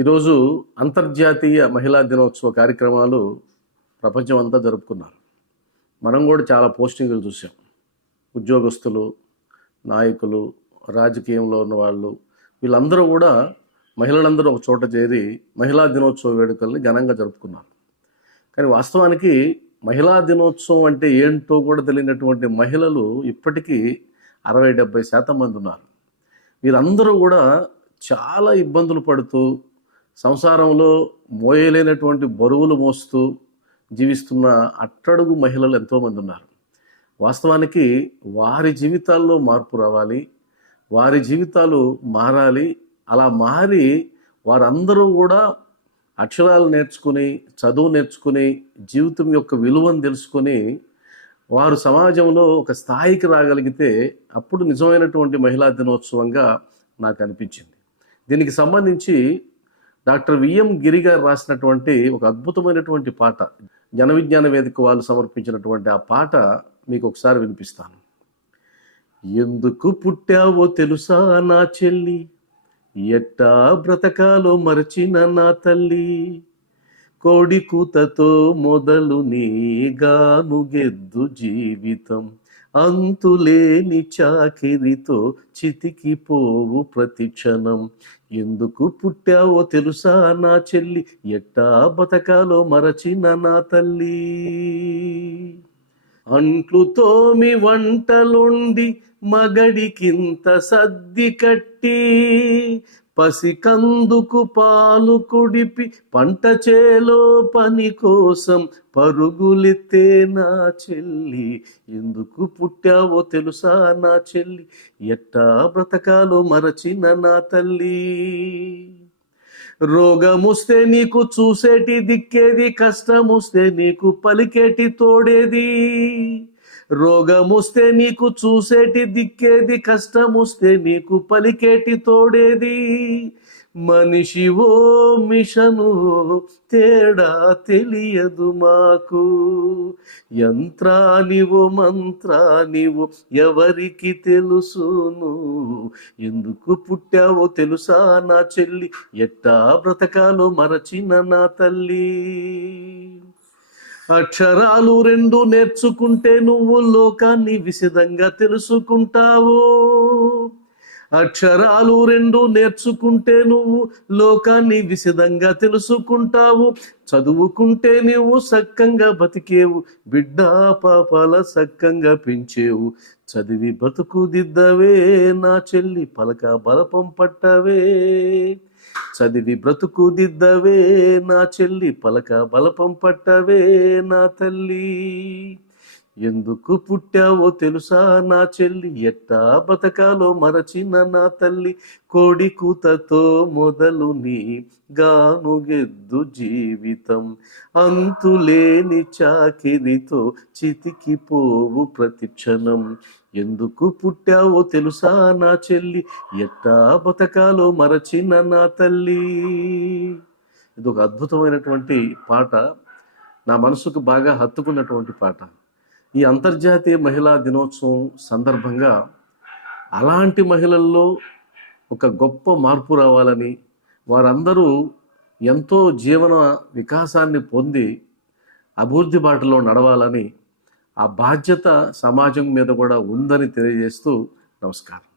ఈరోజు అంతర్జాతీయ మహిళా దినోత్సవ కార్యక్రమాలు ప్రపంచం అంతా జరుపుకున్నారు. మనం కూడా చాలా పోస్టింగ్లు చూసాం ఉద్యోగస్తులు నాయకులు రాజకీయంలో ఉన్న వాళ్ళు వీళ్ళందరూ కూడా మహిళలందరూ ఒక చోట చేరి మహిళా దినోత్సవ వేడుకల్ని ఘనంగా జరుపుకున్నారు. కానీ వాస్తవానికి మహిళా దినోత్సవం అంటే ఏంటో కూడా తెలియనటువంటి మహిళలు ఇప్పటికీ అరవై డెబ్బై శాతం మంది ఉన్నారు. వీరందరూ కూడా చాలా ఇబ్బందులు పడుతూ సంసారంలో మోయలేనటువంటి బరువులు మోస్తూ జీవిస్తున్న అట్టడుగు మహిళలు ఎంతోమంది ఉన్నారు. వాస్తవానికి వారి జీవితాల్లో మార్పు రావాలి వారి జీవితాలు మారాలి అలా మారి వారందరూ కూడా అక్షరాలు నేర్చుకుని చదువు నేర్చుకుని జీవితం యొక్క విలువను తెలుసుకొని వారు సమాజంలో ఒక స్థాయికి రాగలిగితే అప్పుడు నిజమైనటువంటి మహిళా దినోత్సవంగా నాకు అనిపించింది. దీనికి సంబంధించి డాక్టర్ విఎం గిరి గారు రాసినటువంటి ఒక అద్భుతమైనటువంటి పాట. జన విజ్ఞాన వేదిక వాళ్ళు సమర్పించినటువంటి ఆ పాట మీకు ఒకసారి వినిపిస్తాను. ఎందుకు పుట్టావో తెలుసా నా చెల్లి? ఎట్టా బ్రతకాలో మరచిన నా తల్లి? కోడి కూతతో మొదలు నీగాను గెద్దు జీవితం. అంతులేని చాకిరితో చితికిపోవు ప్రతి క్షణం. ఎందుకు పుట్టావో తెలుసా నా చెల్లి? ఎట్టా బతకాలో మరచిన నా తల్లి. అంట్లు తోమి వంటలుండి మగడికింత సద్ది కట్టి పసికందుకు పాలు కుడిపి పంట చేలో పని కోసం పరుగులితే నా చెల్లి. ఎందుకు పుట్టావో తెలుసా నా చెల్లి? ఎట్టా బ్రతకాలో మరచిన నా తల్లి. రోగముస్తే నీకు చూసేటి దిక్కేది కష్టముస్తే నీకు పలికేటి తోడేది. రోగముస్తే నీకు చూసేటి దిక్కేది కష్టముస్తే నీకు పలికేటి తోడేది. మనిషి ఓ మిషను తేడా తెలియదు మాకు. యంత్రానివో మంత్రానివో ఎవరికి తెలుసును? ఎందుకు పుట్టావో తెలుసా నా చెల్లి? ఎట్టా బ్రతకాలో మరచిన నా తల్లి? అక్షరాలు రెండు నేర్చుకుంటే నువ్వు లోకాన్ని విశదంగా తెలుసుకుంటావు. అక్షరాలు రెండు నేర్చుకుంటే నువ్వు లోకాన్ని విశదంగా తెలుసుకుంటావు. చదువుకుంటే నువ్వు సక్కంగా బతికేవు. బిడ్డ పాపాల సక్కంగా పెంచేవు. చదివి బతుకు దిద్దవే నా చెల్లి పలక బలపం పట్టవే. చదివి బ్రతుకు దిద్దవే నా చెల్లి పలక బలపం పట్టవే నా తల్లి. ఎందుకు పుట్టావో తెలుసా నా చెల్లి? ఎట్టా బతకాలో మరచిన నా తల్లి? కోడి కూతతో మొదలు నీ గానుగెద్దు జీవితం. అంతులేని చాకిరితో చితికిపోవు ప్రతి క్షణం. ఎందుకు పుట్టావో తెలుసా నా చెల్లి? ఎట్టా బతకాలో మరచిన నా తల్లి? ఇది ఒక అద్భుతమైనటువంటి పాట. నా మనసుకు బాగా హత్తుకున్నటువంటి పాట. ఈ అంతర్జాతీయ మహిళా దినోత్సవం సందర్భంగా అలాంటి మహిళల్లో ఒక గొప్ప మార్పు రావాలని వారందరూ ఎంతో జీవన వికాసాన్ని పొంది అభివృద్ధి బాటలో నడవాలని ఆ బాధ్యత సమాజం మీద కూడా ఉందని తెలియజేస్తూ నమస్కారం.